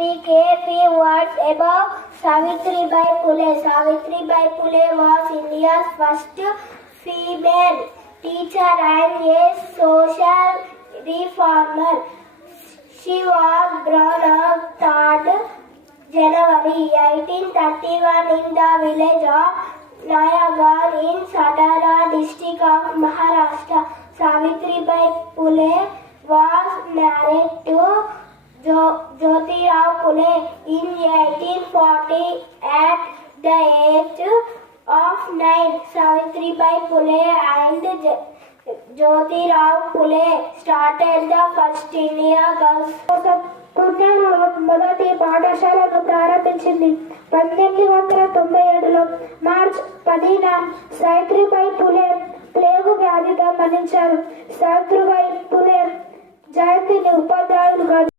speak a few words about Savitribai Phule. Savitribai Phule was India's first female teacher and a social reformer. She was born on 3rd January 1831 in the village of Nayagar in Satara district of Maharashtra. Savitribai Phule was married to Jyotirao Phule in 1840 at the age of 9. Savitribai Phule and Jyotirao Phule started the first India Girls పుణ్యంలో మొదటి పాఠశాలను ప్రారంభించింది. 1897లో March 10న Savitribai Phule plague వ్యాధితో మరణించారు. సావిత్రిబాయి ఫులే జయంతిని ఉపాధ్యాయులుగా